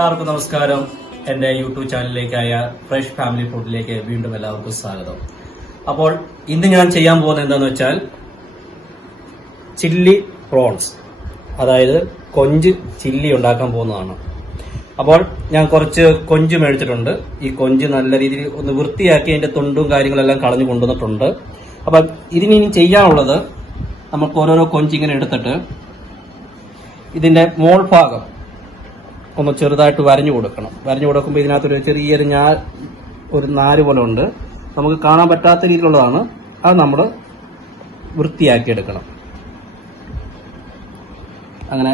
എല്ലാവർക്കും നമസ്കാരം. എന്റെ യൂട്യൂബ് ചാനലിലേക്കായ ഫ്രഷ് ഫാമിലി ഫുഡിലേക്ക് വീണ്ടും എല്ലാവർക്കും സ്വാഗതം. അപ്പോൾ ഇന്ന് ഞാൻ ചെയ്യാൻ പോകുന്നത് എന്താന്ന് വെച്ചാൽ ചില്ലി പ്രോൺസ്, അതായത് കൊഞ്ച് ചില്ലി ഉണ്ടാക്കാൻ പോകുന്നതാണ്. അപ്പോൾ ഞാൻ കുറച്ച് കൊഞ്ച് മേടിച്ചിട്ടുണ്ട്. ഈ കൊഞ്ച് നല്ല രീതിയിൽ ഒന്ന് വൃത്തിയാക്കി അതിന്റെ തൊണ്ടും കാര്യങ്ങളെല്ലാം കളഞ്ഞു കൊണ്ടുവന്നിട്ടുണ്ട്. അപ്പം ഇതിനി ചെയ്യാനുള്ളത്, നമുക്ക് ഓരോരോ കൊഞ്ച് ഇങ്ങനെ എടുത്തിട്ട് ഇതിന്റെ മോൾ ഭാഗം ഒന്ന് ചെറുതായിട്ട് വരഞ്ഞു കൊടുക്കണം. വരഞ്ഞു കൊടുക്കുമ്പോൾ ഇതിനകത്തൊരു ചെറിയൊരു ഒരു നാര് പോലെ ഉണ്ട്, നമുക്ക് കാണാൻ പറ്റാത്ത രീതിയിലുള്ളതാണ്. അത് നമ്മൾ വൃത്തിയാക്കിയെടുക്കണം. അങ്ങനെ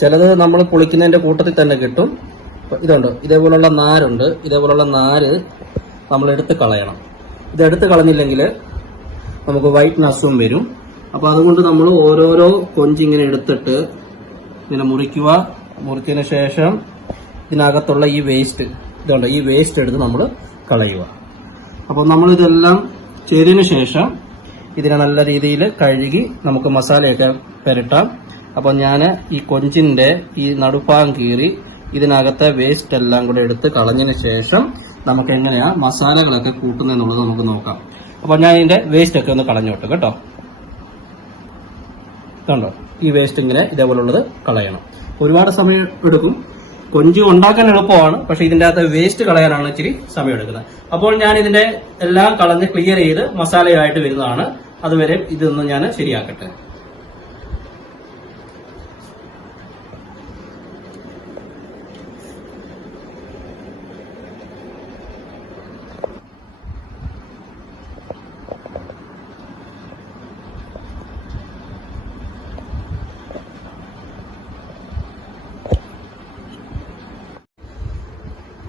ചിലത് നമ്മൾ പൊളിക്കുന്നതിന്റെ കൂട്ടത്തിൽ തന്നെ കിട്ടും. ഇതുണ്ട്, ഇതേപോലുള്ള നാരുണ്ട്. ഇതേപോലുള്ള നാര് നമ്മൾ എടുത്ത് കളയണം. ഇതെടുത്ത് കളഞ്ഞില്ലെങ്കിൽ നമുക്ക് വൈറ്റ്നസ്സും വരും. അപ്പൊ അതുകൊണ്ട് നമ്മൾ ഓരോരോ കൊഞ്ചിങ്ങനെ എടുത്തിട്ട് ഇങ്ങനെ മുറിച്ചതിന് ശേഷം ഇതിനകത്തുള്ള ഈ വേസ്റ്റ്, ഇതുണ്ട്, ഈ വേസ്റ്റ് എടുത്ത് നമ്മൾ കളയുക. അപ്പോൾ നമ്മൾ ഇതെല്ലാം ചെയ്തതിന് ശേഷം ഇതിനെ നല്ല രീതിയിൽ കഴുകി നമുക്ക് മസാലയൊക്കെ പുരട്ടാം. അപ്പോൾ ഞാൻ ഈ കൊഞ്ചിന്റെ ഈ നടുഭാഗം കീറി ഇതിനകത്തെ വേസ്റ്റ് എല്ലാം കൂടെ എടുത്ത് കളഞ്ഞതിന് ശേഷം നമുക്ക് എങ്ങനെയാ മസാലകളൊക്കെ കൂട്ടുന്നതെന്നുള്ളത് നമുക്ക് നോക്കാം. അപ്പോൾ ഞാൻ ഇതിന്റെ വേസ്റ്റ് ഒക്കെ ഒന്ന് കളഞ്ഞോട്ടെ കേട്ടോ. കണ്ടോ, ഈ വേസ്റ്റ് ഇങ്ങനെ ഇതേപോലുള്ളത് കളയണം. ഒരുപാട് സമയം എടുക്കും. കൊഞ്ച് ഉണ്ടാക്കാൻ എളുപ്പമാണ്, പക്ഷെ ഇതിന്റെ അകത്ത് വേസ്റ്റ് കളയാനാണ് ഇച്ചിരി സമയം എടുക്കുന്നത്. അപ്പോൾ ഞാൻ ഇതിന്റെ എല്ലാം കളഞ്ഞ് ക്ലിയർ ചെയ്ത് മസാലയായിട്ട് വരുന്നതാണ്. അതുവരെ ഇതൊന്ന് ഞാൻ ശരിയാക്കട്ടെ.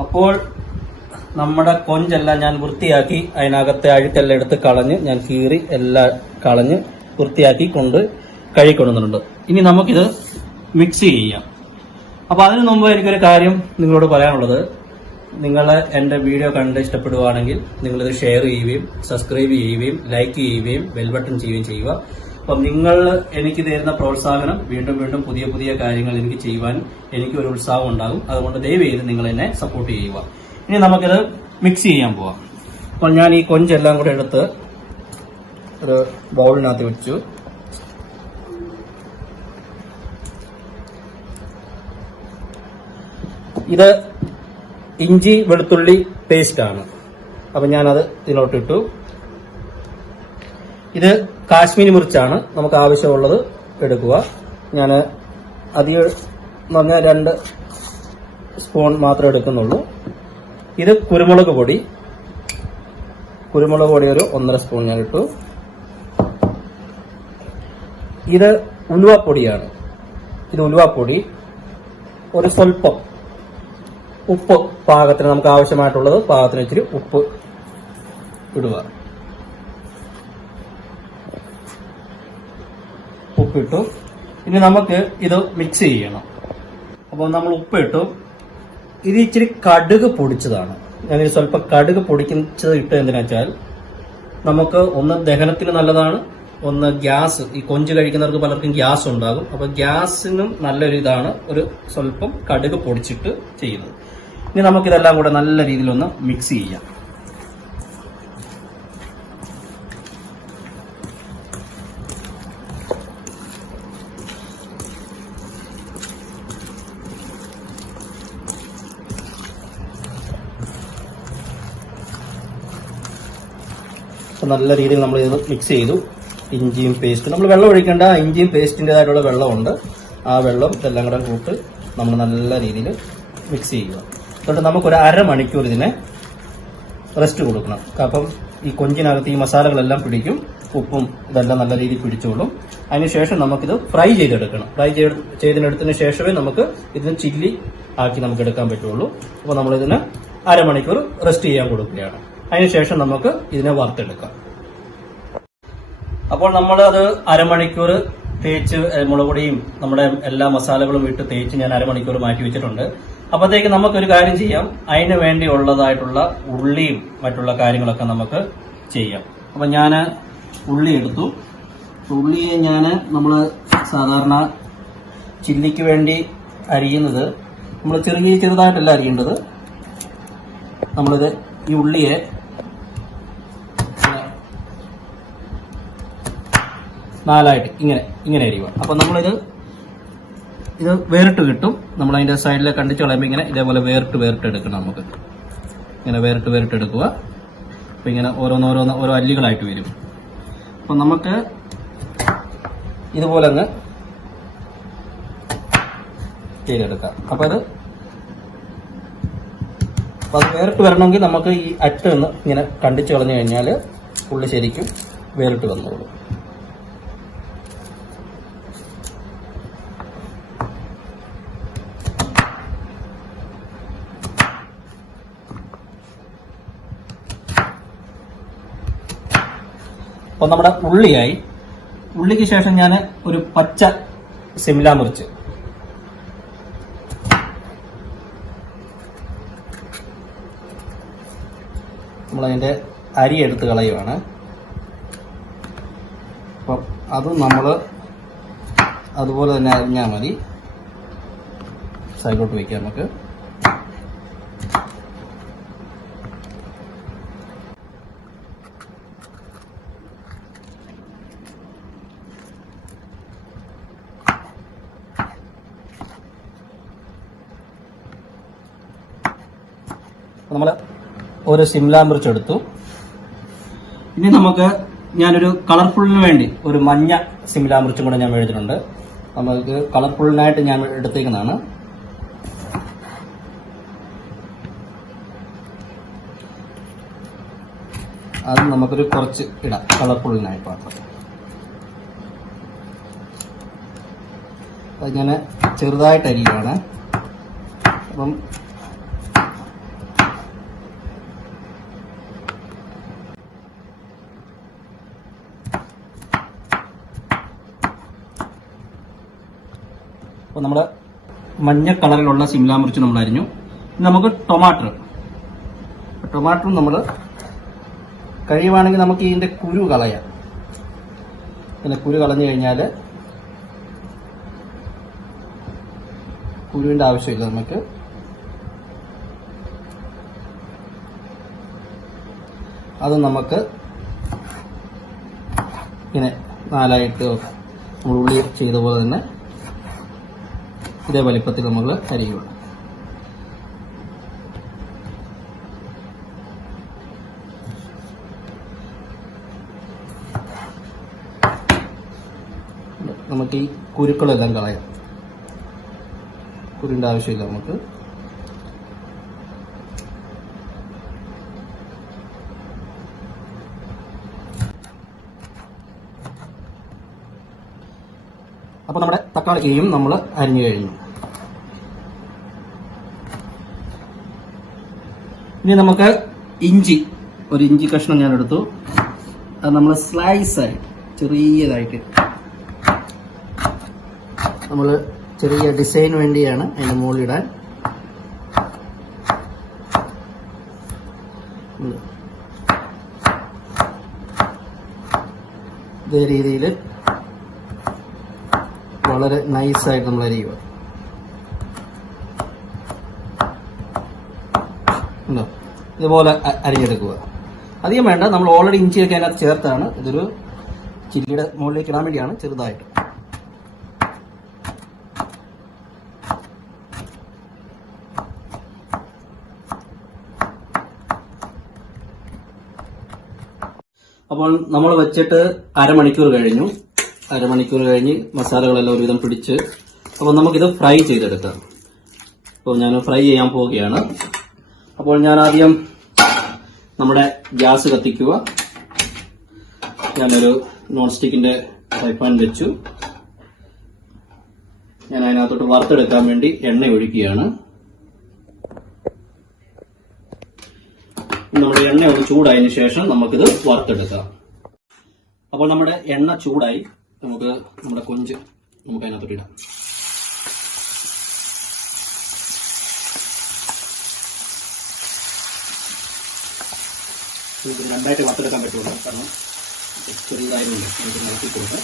അപ്പോൾ നമ്മുടെ കൊഞ്ചെല്ലാം ഞാൻ വൃത്തിയാക്കി അതിനകത്തെ അഴുക്കെല്ലാം എടുത്ത് കളഞ്ഞ് ഞാൻ കീറി എല്ലാം കളഞ്ഞ് വൃത്തിയാക്കി കഴുകിക്കൊണ്ടുവന്നിട്ടുണ്ട്. ഇനി നമുക്കിത് മിക്സ് ചെയ്യാം. അപ്പൊ അതിനു മുമ്പ് എനിക്കൊരു കാര്യം നിങ്ങളോട് പറയാനുള്ളത്, നിങ്ങൾ എന്റെ വീഡിയോ കണ്ട് ഇഷ്ടപ്പെടുകയാണെങ്കിൽ നിങ്ങളിത് ഷെയർ ചെയ്യുകയും സബ്സ്ക്രൈബ് ചെയ്യുകയും ലൈക്ക് ചെയ്യുകയും ബെൽ ബട്ടൺ ചെയ്യുകയും ചെയ്യുക. അപ്പം നിങ്ങൾ എനിക്ക് തരുന്ന പ്രോത്സാഹനം വീണ്ടും വീണ്ടും പുതിയ പുതിയ കാര്യങ്ങൾ എനിക്ക് ചെയ്യുവാൻ എനിക്കൊരു ഉത്സാഹം ഉണ്ടാകും. അതുകൊണ്ട് ദയവ് ചെയ്ത് നിങ്ങൾ എന്നെ സപ്പോർട്ട് ചെയ്യുക. ഇനി നമുക്കിത് മിക്സ് ചെയ്യാൻ പോവാം. അപ്പോൾ ഞാൻ ഈ കൊഞ്ചെല്ലാം കൂടെ എടുത്ത് ഒരു ബൗളിനകത്ത് വെച്ചു. ഇത് ഇഞ്ചി വെളുത്തുള്ളി പേസ്റ്റ് ആണ്. അപ്പൊ ഞാനത് ഇതിലോട്ടിട്ടു. ഇത് കാശ്മീരി മിർച്ചാണ്, നമുക്ക് ആവശ്യമുള്ളത് എടുക്കുക. ഞാൻ അധികം എന്ന് പറഞ്ഞാൽ 2 സ്പൂൺ മാത്രമേ എടുക്കുന്നുള്ളൂ. ഇത് കുരുമുളക് പൊടി ഒരു 1.5 സ്പൂൺ ഞാൻ ഇട്ടു. ഇത് ഉലുവാപ്പൊടിയാണ്. ഇത് ഉലുവാപ്പൊടി. ഒരു സ്വല്പം ഉപ്പ് പാകത്തിന്, നമുക്ക് ആവശ്യമായിട്ടുള്ളത് പാകത്തിന് ഇച്ചിരി ഉപ്പ് ഇടുക. ഉപ്പിട്ടു. ഇനി നമുക്ക് ഇത് മിക്സ് ചെയ്യണം. അപ്പോൾ നമ്മൾ ഉപ്പിട്ടു. ഇത് ഇച്ചിരി കടുക് പൊടിച്ചതാണ്. ഞാനിത് സ്വല്പം കടുക് പൊടിച്ചത് ഇട്ട് എന്തിനാ വെച്ചാൽ നമുക്ക് ഒന്ന് ദഹനത്തിന് നല്ലതാണ്, ഒന്ന് ഗ്യാസ്, ഈ കൊഞ്ച് കഴിക്കുന്നവർക്ക് പലർക്കും ഗ്യാസ് ഉണ്ടാകും. അപ്പൊ ഗ്യാസിനും നല്ലൊരു ഇതാണ് ഒരു സ്വല്പം കടുക് പൊടിച്ചിട്ട് ചെയ്യുന്നത്. ഇനി നമുക്കിതെല്ലാം കൂടെ നല്ല രീതിയിലൊന്ന് മിക്സ് ചെയ്യാം. നല്ല രീതിയിൽ നമ്മൾ ഇത് മിക്സ് ചെയ്തു. ഇഞ്ചിയും പേസ്റ്റ്, നമ്മൾ വെള്ളം ഒഴിക്കേണ്ട, ഇഞ്ചിയും പേസ്റ്റിൻ്റെതായിട്ടുള്ള വെള്ളമുണ്ട്. ആ വെള്ളം ഇതെല്ലാം കൂടെ കൂട്ട് നമ്മൾ നല്ല രീതിയിൽ മിക്സ് ചെയ്യുക. എന്നിട്ട് നമുക്കൊരു അരമണിക്കൂർ ഇതിനെ റെസ്റ്റ് കൊടുക്കണം. അപ്പം ഈ കൊഞ്ചിനകത്ത് ഈ മസാലകളെല്ലാം പിടിക്കും, ഉപ്പും ഇതെല്ലാം നല്ല രീതിയിൽ പിടിച്ചോളും. അതിനുശേഷം നമുക്കിത് ഫ്രൈ ചെയ്തെടുക്കണം. ഫ്രൈ ചെയ്തെടുത്തതിന് ശേഷമേ നമുക്ക് ഇതിന് ചില്ലി ആക്കി നമുക്ക് എടുക്കാൻ പറ്റുള്ളൂ. അപ്പോൾ നമ്മളിതിന് അരമണിക്കൂർ റെസ്റ്റ് ചെയ്യാൻ കൊടുക്കുകയാണ്. അതിനുശേഷം നമുക്ക് ഇതിനെ വറുത്തെടുക്കാം. അപ്പോൾ നമ്മൾ അത് അരമണിക്കൂർ തേച്ച് മുളകുപൊടിയും നമ്മുടെ എല്ലാ മസാലകളും ഇട്ട് തേച്ച് ഞാൻ അരമണിക്കൂർ മാറ്റി വെച്ചിട്ടുണ്ട്. അപ്പോഴത്തേക്ക് നമുക്കൊരു കാര്യം ചെയ്യാം. അതിന് വേണ്ടിയുള്ളതായിട്ടുള്ള ഉള്ളിയും മറ്റുള്ള കാര്യങ്ങളൊക്കെ നമുക്ക് ചെയ്യാം. അപ്പൊ ഞാൻ ഉള്ളി എടുത്തു. ഉള്ളിയെ നമ്മൾ സാധാരണ ചില്ലിക്ക് വേണ്ടി അരിയുന്നത് നമ്മൾ ചെറുതായിട്ടല്ല അരിയേണ്ടത്. നമ്മളിത് ഈ ഉള്ളിയെ നാലായിട്ട് ഇങ്ങനെ അരിയുക. അപ്പം നമ്മളിത് വേറിട്ട് കിട്ടും. നമ്മൾ അതിന്റെ സൈഡിലെ കണ്ടിച്ച് കളയുമ്പോൾ ഇങ്ങനെ ഇതേപോലെ വേറിട്ട് എടുക്കണം. നമുക്ക് ഇങ്ങനെ വേറിട്ട് എടുക്കുക. അപ്പം ഇങ്ങനെ ഓരോ അല്ലികളായിട്ട് വരും. അപ്പം നമുക്ക് ഇതുപോലെ അങ്ങ് ചെയ്തെടുക്കാം. അപ്പം അത് വേറിട്ട് വരണമെങ്കിൽ നമുക്ക് ഈ അറ്റ ഒന്ന് ഇങ്ങനെ കണ്ടിച്ച് കളഞ്ഞു കഴിഞ്ഞാൽ ഉള്ളി ശരിക്കും വേറിട്ട് വന്നോളൂ. അപ്പം നമ്മുടെ ഉള്ളിയായി. ഉള്ളിക്ക് ശേഷം ഞാൻ ഒരു പച്ച സിംല മിർച്ച്, നമ്മളതിൻ്റെ അരി എടുത്ത് കളയുവാണ്. അപ്പം അതും നമ്മൾ അതുപോലെ തന്നെ അരിഞ്ഞാൽ മതി. സൈഡിലോട്ട് വയ്ക്കാം നമുക്ക്. നമ്മൾ ഒരു സിംല മിർച്ച് എടുത്തു. ഇനി ഞാനൊരു കളർഫുള്ളിന് വേണ്ടി ഒരു മഞ്ഞ സിംല മിർച്ചും കൂടെ ഞാൻ മേടിച്ചിട്ടുണ്ട്. നമുക്ക് കളർഫുള്ളിനായിട്ട് ഞാൻ എടുത്തേക്കുന്നതാണ്. അത് നമുക്കൊരു കുറച്ച് ഇടാം കളർഫുള്ളിനായിട്ട് മാത്രം. അത് ഞാൻ ചെറുതായിട്ട് അരിയുകയാണ്. അപ്പം അപ്പോൾ നമ്മൾ മഞ്ഞ കളറിലുള്ള സിംല മിർച്ച് നമ്മൾ അരിഞ്ഞു. നമുക്ക് ടൊമാറ്ററും നമ്മൾ കഴിയുവാണെങ്കിൽ നമുക്ക് ഇതിൻ്റെ കുരു കളയാം. പിന്നെ കുരു കളഞ്ഞു കഴിഞ്ഞാൽ കുരുവിൻ്റെ ആവശ്യമില്ല നമുക്ക്. അത് നമുക്ക് ഇങ്ങനെ നാലായിട്ട് നമ്മൾ ഉള്ളി ചെയ്ത പോലെ തന്നെ ഇതേ വലിപ്പത്തിൽ നമ്മൾ അരിയുക. നമുക്ക് ഈ കുരുക്കളെല്ലാം കളയാം. കുരുവിൻ്റെ ആവശ്യമില്ല നമുക്ക്. അപ്പോൾ നമ്മുടെ തക്കാളിയും നമ്മൾ അരിഞ്ഞു കഴിഞ്ഞു. ഇനി നമുക്ക് ഒരു ഇഞ്ചി കഷ്ണം ഞാൻ എടുത്തു. അത് നമ്മൾ സ്ലൈസായി ചെറിയതായിട്ട് നമ്മൾ ചെറിയ ഡിസൈൻ വേണ്ടിയാണ് അതിൻ്റെ മുകളിലിടാൻ. ഇതേ രീതിയിൽ വളരെ നൈസായിട്ട് നമ്മൾ അരിയുക. ഇതുപോലെ അരിഞ്ഞെടുക്കുക. അധികം വേണ്ട, നമ്മൾ ഓൾറെഡി ഇഞ്ചിയൊക്കെ അതിനകത്ത് ചേർത്താണ്. ഇതൊരു ചില്ലിയുടെ മുകളിലേക്ക് ഇടാൻ വേണ്ടിയാണ് ചെറുതായിട്ട്. അപ്പോൾ നമ്മൾ വെച്ചിട്ട് അരമണിക്കൂർ കഴിഞ്ഞ് മസാലകളെല്ലാം ഒരുവിധം പിടിച്ച്. അപ്പോൾ നമുക്കിത് ഫ്രൈ ചെയ്തെടുക്കാം. അപ്പോൾ ഞാൻ ഫ്രൈ ചെയ്യാൻ പോവുകയാണ്. അപ്പോൾ ഞാൻ ആദ്യം നമ്മുടെ ഗ്യാസ് കത്തിക്കുക. ഞാനൊരു നോൺ സ്റ്റിക്കിന്റെ ഫ്രൈ പാൻ വെച്ചു. ഞാൻ അതിനകത്തോട്ട് വറുത്തെടുക്കാൻ വേണ്ടി എണ്ണ ഒഴിക്കുകയാണ്. നമ്മുടെ എണ്ണ ഒന്ന് ചൂടായതിനു ശേഷം നമുക്കിത് വറുത്തെടുക്കാം. അപ്പോൾ നമ്മുടെ എണ്ണ ചൂടായി. നമുക്ക് നമ്മുടെ കൊഞ്ച് നമുക്ക് അതിനകത്തോട്ട് ഇടാം. നമുക്ക് രണ്ടായിട്ട് വറുത്തെടുക്കാൻ പറ്റുള്ളൂ, കാരണം ചെറിയതായതുകൊണ്ട് നമുക്ക് നടത്തി കൊടുക്കാം.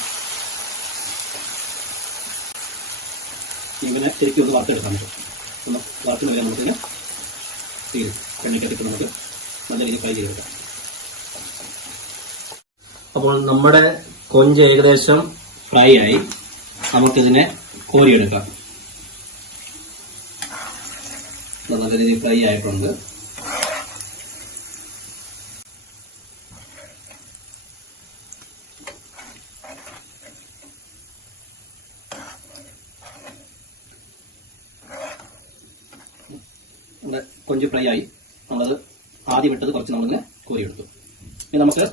ഇങ്ങനെ ശരിക്കും ഒന്ന് വറുത്തെടുക്കാൻ പറ്റും. വറുക്കുന്ന വരെ നമുക്കിതിന് തീരും. എണ്ണയ്ക്കകത്ത് നമുക്ക് നല്ല രീതിയിൽ ഫ്രൈ ചെയ്തെടുക്കാം. അപ്പോൾ നമ്മുടെ കൊഞ്ച് ഏകദേശം ഫ്രൈ ആയി. നമുക്കിതിനെ കോരിയെടുക്കാം. നല്ല രീതിയിൽ ഫ്രൈ ആയിട്ടുണ്ട്. നമ്മുടെ കൊഞ്ച് ഫ്രൈ ആയി. നമ്മളത് ആദ്യം ഇട്ടത് കുറച്ച് നമ്മളിങ്ങനെ കോരിയെടുത്തു. ഇനി നമുക്ക്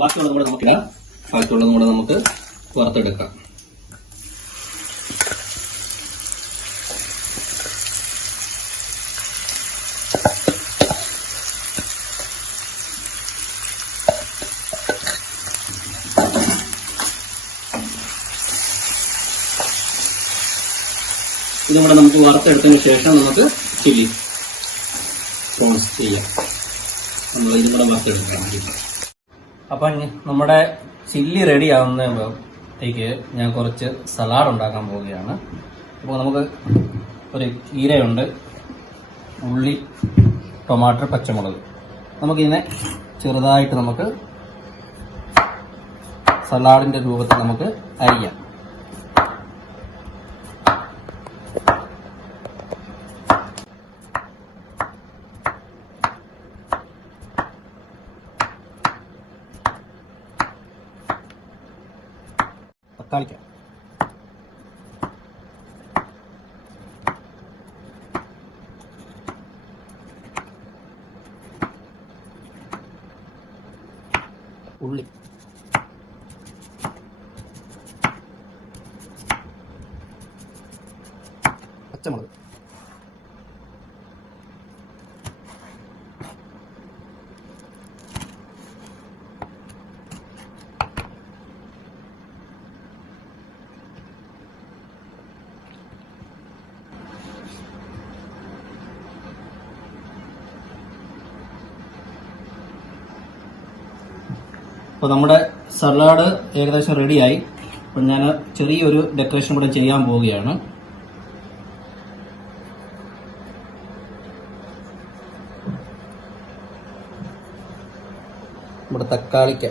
ബാക്കിയുള്ളതും കൂടെ നമുക്കിടാം. ബാക്കിയുള്ളതും കൂടെ നമുക്ക് വറുത്തെടുക്കാം. ഇതും കൂടെ നമുക്ക് വറുത്തെടുത്തതിന് ശേഷം നമുക്ക് ചില്ലി പ്രോൺസ് ചെയ്യാം. നമ്മൾ ഇതും കൂടെ വറുത്തെടുക്കാൻ വേണ്ടി. അപ്പം നമ്മുടെ ചില്ലി റെഡി ആവുന്നതിലേക്ക് ഞാൻ കുറച്ച് സലാഡ് ഉണ്ടാക്കാൻ പോവുകയാണ്. അപ്പോൾ നമുക്ക് ഒരു ചീരയുണ്ട്, ഉള്ളി, ടൊമാറ്റോ, പച്ചമുളക്. നമുക്കിതിനെ ചെറുതായിട്ട് നമുക്ക് സലാഡിന്റെ രൂപത്തിൽ നമുക്ക് അരിയാം. തക്കാളിക്ക, ഉള്ളി, പച്ചമുളക്, അപ്പോൾ നമ്മുടെ സലാഡ് ഏകദേശം റെഡിയായി. അപ്പം ഞാൻ ചെറിയൊരു ഡെക്കറേഷൻ കൂടെ ചെയ്യാൻ പോവുകയാണ്. നമ്മുടെ തക്കാളിക്ക,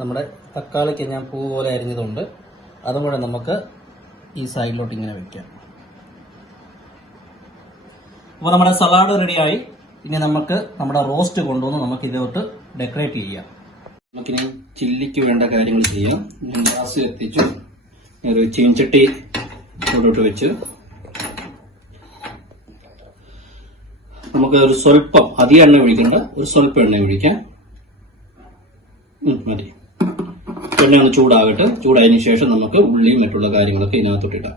നമ്മുടെ തക്കാളിക്ക് ഞാൻ പൂ പോലെ അരിഞ്ഞതുകൊണ്ട് അതും കൂടെ നമുക്ക് ഈ സൈഡിലോട്ട് ഇങ്ങനെ വെക്കാം. അപ്പോൾ നമ്മുടെ സലാഡ് റെഡിയായി. ഇനി നമുക്ക് നമ്മുടെ റോസ്റ്റ് കൊണ്ടുവന്ന് നമുക്ക് ഇതിലോട്ട് ഡെക്കറേറ്റ് ചെയ്യാം. നമുക്കിനി ചില്ലിക്ക് വേണ്ട കാര്യങ്ങൾ ചെയ്യാം. ഞാൻ ഗ്യാസ് കത്തിച്ചു, ഒരു ചീൻചട്ടി ഇങ്ങോട്ട് വെച്ച് നമുക്ക് ഒരു സ്വല്പം, അധികം എണ്ണ ഒഴിക്കണ്ട, ഒരു സ്വല്പം എണ്ണ ഒഴിക്കാം. മതി. എണ്ണ ഒന്ന് ചൂടാകട്ടെ. ചൂടായതിനു ശേഷം നമുക്ക് ഉള്ളിയും മറ്റുള്ള കാര്യങ്ങളൊക്കെ ഇതിനകത്തോട്ടിടാം.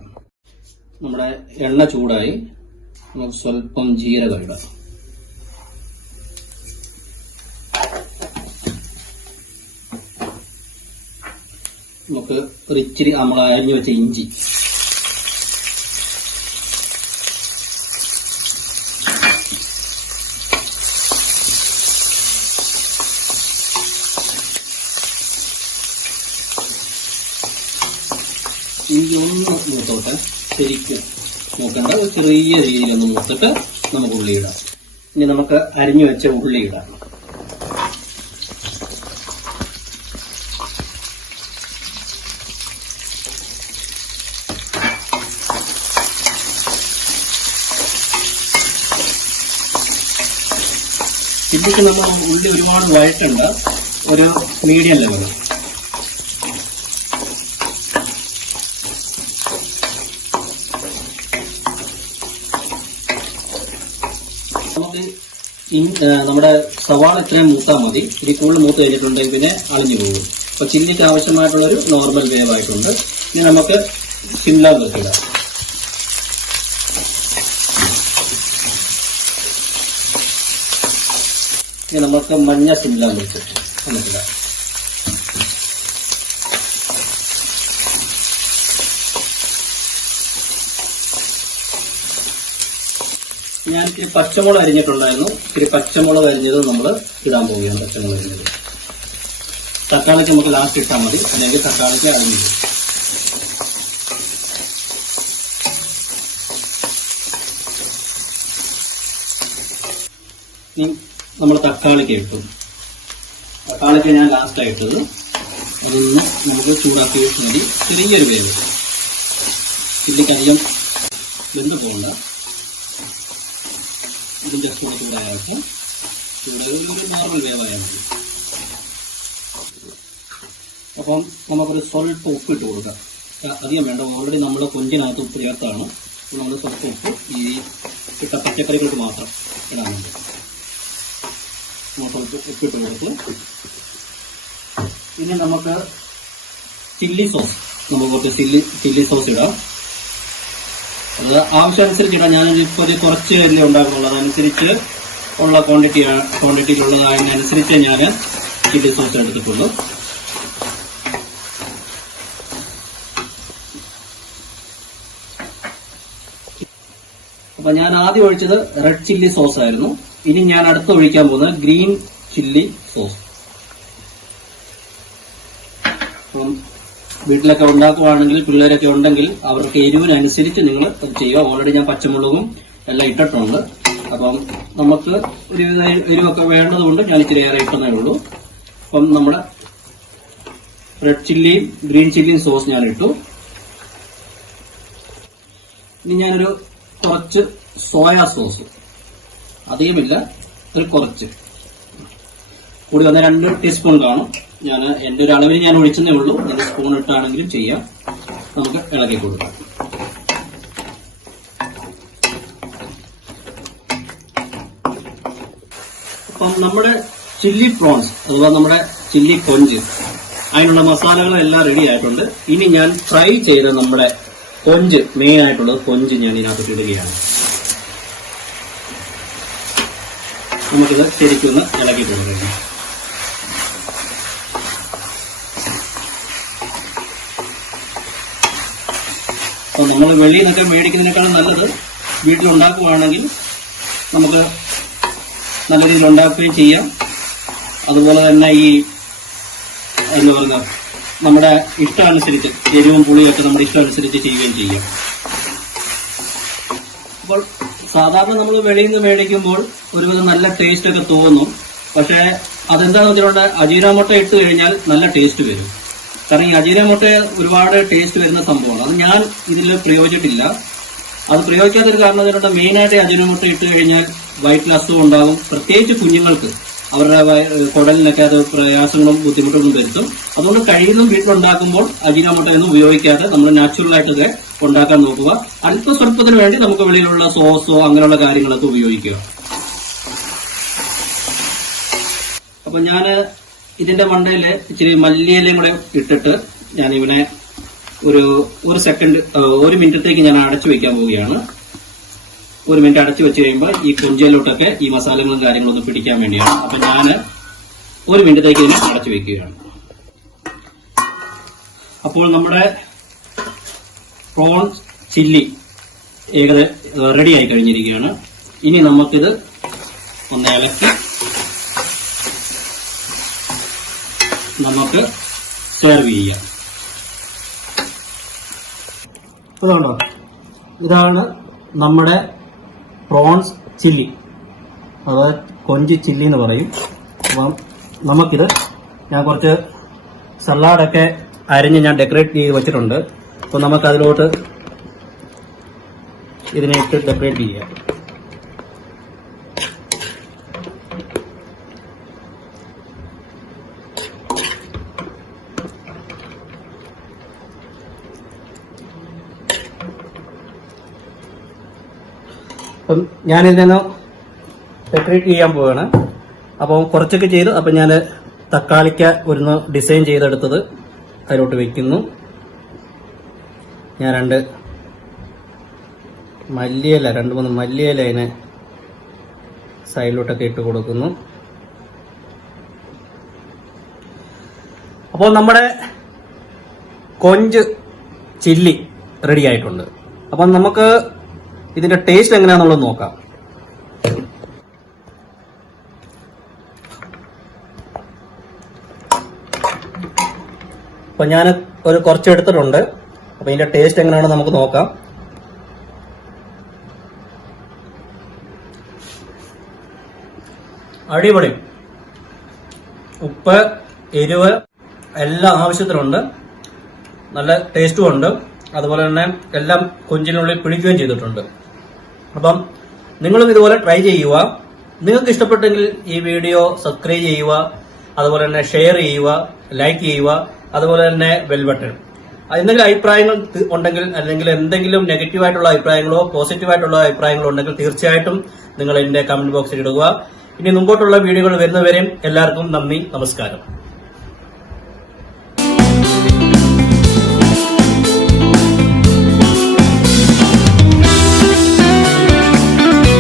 നമ്മുടെ എണ്ണ ചൂടായി. നമുക്ക് സ്വല്പം ജീരകം ഇടാം. നമുക്ക് ഒരു ഇച്ചിരി നമ്മൾ അരിഞ്ഞു വെച്ച ഇഞ്ചി, ഇഞ്ചി ഒന്ന് മൂത്തോട്ടെ. ശരിക്കും മൂക്കണ്ട, ചെറിയ രീതിയിലൊന്ന് മൂത്തിട്ട് നമുക്ക് ഉള്ളി ഇടാം. ഇനി നമുക്ക് അരിഞ്ഞു വെച്ച ഉള്ളി ഇടാം. ഇതിലേക്ക് നമ്മൾ ഉള്ളി ഒരുപാട് വഴറ്റണ്ട, ഒരു മീഡിയം ലെവൽ. നമുക്ക് നമ്മുടെ സവാള ഇത്രയും മൂത്താൽ മതി. ഇതിൽ കൂടുതൽ മൂത്ത് കഴിഞ്ഞിട്ടുണ്ടെങ്കിൽ പിന്നെ അളിഞ്ഞു പോകും. അപ്പൊ ചില്ലിക്ക് ആവശ്യമായിട്ടുള്ളൊരു നോർമൽ വേവ് ആയിട്ടുണ്ട്. ഇനി നമുക്ക് ഷിംല മിർച്ച് ഇടാം. ഇനി നമുക്ക് മഞ്ഞ സിംല മിർച്ച് നമുക്കില്ല. ഞാൻ ഇത്തിരി പച്ചമുളക് അരിഞ്ഞിട്ടുണ്ടായിരുന്നു. ഇത്തിരി പച്ചമുളക് അരിഞ്ഞത് നമ്മൾ ഇടാൻ പോവുകയാണ്. പച്ചമുളക് അരിഞ്ഞത് തക്കാളിക്ക് നമുക്ക് ലാസ്റ്റ് ഇട്ടാൽ മതി, അല്ലെങ്കിൽ തക്കാളിക്ക് അരിഞ്ഞത്. ഇനി നമ്മൾ തക്കാളിക്ക് ഇട്ടു. തക്കാളിക്ക് ഞാൻ ലാസ്റ്റാണ് ഇട്ടത്. അതൊന്ന് നമുക്ക് ചൂടാക്കി മതി. ചെറിയൊരു വേവ്, ചില്ലിക്കധികം വെന്ത് പോകണ്ട. ഇത് ജസ്റ്റ് കൂടെ ചൂടായാൽ ഒരു നോർമൽ വേവായാൽ മതി. അപ്പം നമുക്കൊരു സ്വല്പം ഉപ്പ് ഇട്ട് കൊടുക്കാം. അധികം വേണ്ട, ഓൾറെഡി നമ്മൾ കൊഞ്ചിനകത്ത് ഉപ്പ് ചേർത്താണ്. അപ്പോൾ നമ്മൾ സ്വല്പം ഉപ്പ് ഈ ഇട്ട പച്ചക്കറികൾക്ക് മാത്രം ഇടാനുണ്ട്. സ്വല്പം ഉപ്പിട്ട് കൊടുത്ത് പിന്നെ നമുക്ക് ചില്ലി സോസ്, നമുക്ക് കുറച്ച് ചില്ലി സോസ് ഇടാം. അത് ആവശ്യമനുസരിച്ച് ഇടാം. ഞാനിപ്പോൾ ഒരു കുറച്ച് അല്ലേ ഉണ്ടാക്കുന്നുള്ളൂ, അതനുസരിച്ച് ഉള്ള ക്വാണ്ടിറ്റിയിലുള്ളതിനനുസരിച്ച് ഞാൻ ചില്ലി സോസ് എടുത്തിട്ടുള്ളൂ. അപ്പൊ ഞാൻ ആദ്യം ഒഴിച്ചത് റെഡ് ചില്ലി സോസ് ആയിരുന്നു. ഇനി ഞാൻ അടുത്ത് ഒഴിക്കാൻ പോകുന്നത് ഗ്രീൻ ചില്ലി സോസ്. അപ്പം വീട്ടിലൊക്കെ ഉണ്ടാക്കുവാണെങ്കിൽ, പിള്ളേരൊക്കെ ഉണ്ടെങ്കിൽ അവർക്ക് എരിവിനനുസരിച്ച് നിങ്ങൾ അത് ചെയ്യുക. ഓൾറെഡി ഞാൻ പച്ചമുളകും എല്ലാം ഇട്ടിട്ടുണ്ട്. അപ്പം നമുക്ക് ഒരു എരിവൊക്കെ വേണ്ടതുകൊണ്ട് ഞാൻ ഇച്ചിരി ഏറെ ഇട്ടുന്നേ ഉള്ളൂ. അപ്പം നമ്മുടെ റെഡ് ചില്ലിയും ഗ്രീൻ ചില്ലിയും സോസ് ഞാൻ ഇട്ടു. ഇനി ഞാനൊരു കുറച്ച് സോയാ സോസ്, അധികമില്ല, ഒരു കുറച്ച് കൂടി വന്ന 2 ടീസ്പൂൺ കാണും. ഞാൻ എൻ്റെ ഒരു അളവിന് ഞാൻ ഒഴിച്ചതേ ഉള്ളൂ. ഞാൻ സ്പൂൺ ഇട്ടാണെങ്കിലും ചെയ്യാം. നമുക്ക് ഇളക്കി കൊടുക്കാം. അപ്പം നമ്മുടെ ചില്ലി പ്രോൺസ് അഥവാ നമ്മുടെ ചില്ലി കൊഞ്ച്, അതിനുള്ള മസാലകളെല്ലാം റെഡി ആയിട്ടുണ്ട്. ഇനി ഞാൻ ഫ്രൈ ചെയ്ത നമ്മുടെ കൊഞ്ച്, മെയിൻ ആയിട്ടുള്ളത് കൊഞ്ച് ഞാൻ ഇതിനകത്ത് ഇടുകയാണ്. നമുക്കിത് ശരിക്കൊന്ന് ഇളക്കി കൊടുക്കണം. അപ്പോൾ നമ്മൾ വെളിയിൽ നിന്നൊക്കെ മേടിക്കുന്നതിനേക്കാളും നല്ലത് വീട്ടിലുണ്ടാക്കുകയാണെങ്കിൽ നമുക്ക് നല്ല രീതിയിൽ ഉണ്ടാക്കുകയും ചെയ്യാം. അതുപോലെ തന്നെ ഈ എന്താ പറയുക, നമ്മുടെ ഇഷ്ടമനുസരിച്ച് എരിവും പുളിയൊക്കെ നമ്മുടെ ഇഷ്ടമനുസരിച്ച് ചെയ്യുകയും ചെയ്യാം. അപ്പോൾ സാധാരണ നമ്മൾ വെളിയിൽ നിന്ന് മേടിക്കുമ്പോൾ ഒരുവിധം നല്ല ടേസ്റ്റ് ഒക്കെ തോന്നും. പക്ഷേ അതെന്താണെന്ന് വെച്ചിട്ടുണ്ടെങ്കിൽ അജീനോമോട്ടോ ഇട്ട് കഴിഞ്ഞാൽ നല്ല ടേസ്റ്റ് വരും. കാരണം ഈ അജീനോമോട്ടോ ഒരുപാട് ടേസ്റ്റ് വരുന്ന സംഭവമാണ്. അത് ഞാൻ ഇതിൽ പ്രയോഗിച്ചിട്ടില്ല. അത് പ്രയോഗിക്കാത്തൊരു കാരണം വെച്ചിട്ടുണ്ട്, മെയിനായിട്ട് അജീനോമോട്ടോ ഇട്ട് കഴിഞ്ഞാൽ വയറ്റിൽ അസുഖം ഉണ്ടാകും. പ്രത്യേകിച്ച് കുഞ്ഞുങ്ങൾക്ക് അവരുടെ കുടലിനൊക്കെ അത് പ്രയാസങ്ങളും ബുദ്ധിമുട്ടുകളും വരുത്തും. അതുകൊണ്ട് കഴിയുന്നതും വീട്ടിലുണ്ടാക്കുമ്പോൾ അജീനോമോട്ടോ ഒന്നും ഉപയോഗിക്കാതെ നമ്മൾ നാച്ചുറലായിട്ടൊക്കെ ഉണ്ടാക്കാൻ നോക്കുക. അല്പ സ്വല്പത്തിന് വേണ്ടി നമുക്ക് വെളിയിലുള്ള സോസോ അങ്ങനെയുള്ള കാര്യങ്ങളൊക്കെ ഉപയോഗിക്കുക. അപ്പൊ ഞാൻ ഇതിന്റെ മണ്ടയിൽ ഇച്ചിരി മല്ലിയിലയും കൂടെ ഇട്ടിട്ട് ഞാൻ ഇവനെ ഒരു മിനിറ്റത്തേക്ക് ഞാൻ അടച്ചു വെക്കാൻ പോവുകയാണ്. 1 മിനിറ്റ് അടച്ചു വെച്ച് കഴിയുമ്പോൾ ഈ കൊഞ്ചയിലോട്ടൊക്കെ ഈ മസാലകളും കാര്യങ്ങളും ഒന്ന് പിടിക്കാൻ വേണ്ടിയാണ്. അപ്പൊ ഞാൻ 1 മിനിറ്റത്തേക്ക് ഇതിനെ അടച്ചു വെക്കുകയാണ്. അപ്പോൾ നമ്മുടെ പ്രോൺ ചില്ലി റെഡി ആയി കഴിഞ്ഞിരിക്കുകയാണ്. ഇനി നമുക്കിത് ഒന്ന് ഇളക്കി നമുക്ക് സെർവ് ചെയ്യാം. അതുകൊണ്ടോ, ഇതാണ് നമ്മുടെ പ്രോൺസ് ചില്ലി, അതായത് കൊഞ്ച് ചില്ലി എന്ന് പറയും. അപ്പം നമുക്കിത്, ഞാൻ കുറച്ച് സലാഡൊക്കെ അരിഞ്ഞ് ഞാൻ ഡെക്കറേറ്റ് ചെയ്ത് വെച്ചിട്ടുണ്ട്. അപ്പോൾ നമുക്കതിലോട്ട് ഇതിനെ ഇട്ട് ഡെക്കറേറ്റ് ചെയ്യാം. അപ്പം ഞാനിതിനെ ഡെക്കറേറ്റ് ചെയ്യാൻ പോവുകയാണ്. അപ്പോൾ കുറച്ചൊക്കെ ചെയ്തു. അപ്പം ഞാൻ തക്കാളിക്ക ഒരു ഡിസൈൻ ചെയ്തെടുത്തത് അതിലോട്ട് വയ്ക്കുന്നു. ഞാൻ 2 3 മല്ലിയില അതിനെ സൈഡിലോട്ടൊക്കെ ഇട്ട് കൊടുക്കുന്നു. അപ്പോൾ നമ്മുടെ കൊഞ്ച് ചില്ലി റെഡി ആയിട്ടുണ്ട്. അപ്പം നമുക്ക് ഇതിന്റെ ടേസ്റ്റ് എങ്ങനെയാണെന്നുള്ളത് നോക്കാം. അപ്പൊ ഞാൻ കുറച്ച് എടുത്തിട്ടുണ്ട്. അപ്പൊ ഇതിന്റെ ടേസ്റ്റ് എങ്ങനെയാണെന്ന് നമുക്ക് നോക്കാം. അടിപൊളി. ഉപ്പ്, എരിവ് എല്ലാം ആവശ്യത്തിനുണ്ട്. നല്ല ടേസ്റ്റും ഉണ്ട്. അതുപോലെ തന്നെ എല്ലാം കൊഞ്ചിനുള്ളിൽ പിടിക്കുകയും ചെയ്തിട്ടുണ്ട്. അപ്പം നിങ്ങളും ഇതുപോലെ ട്രൈ ചെയ്യുക. നിങ്ങൾക്ക് ഇഷ്ടപ്പെട്ടെങ്കിൽ ഈ വീഡിയോ സബ്സ്ക്രൈബ് ചെയ്യുക, അതുപോലെ തന്നെ ഷെയർ ചെയ്യുക, ലൈക്ക് ചെയ്യുക, അതുപോലെ തന്നെ ബെൽ ബട്ടൺ. എന്തെങ്കിലും അഭിപ്രായങ്ങൾ ഉണ്ടെങ്കിൽ, അല്ലെങ്കിൽ എന്തെങ്കിലും നെഗറ്റീവായിട്ടുള്ള അഭിപ്രായങ്ങളോ പോസിറ്റീവായിട്ടുള്ള അഭിപ്രായങ്ങളോ ഉണ്ടെങ്കിൽ തീർച്ചയായിട്ടും നിങ്ങൾ എന്റെ കമന്റ് ബോക്സിൽ ഇടുക. ഇനി മുമ്പോട്ടുള്ള വീഡിയോകൾ വരുന്നവരെയും എല്ലാവർക്കും നന്ദി, നമസ്കാരം.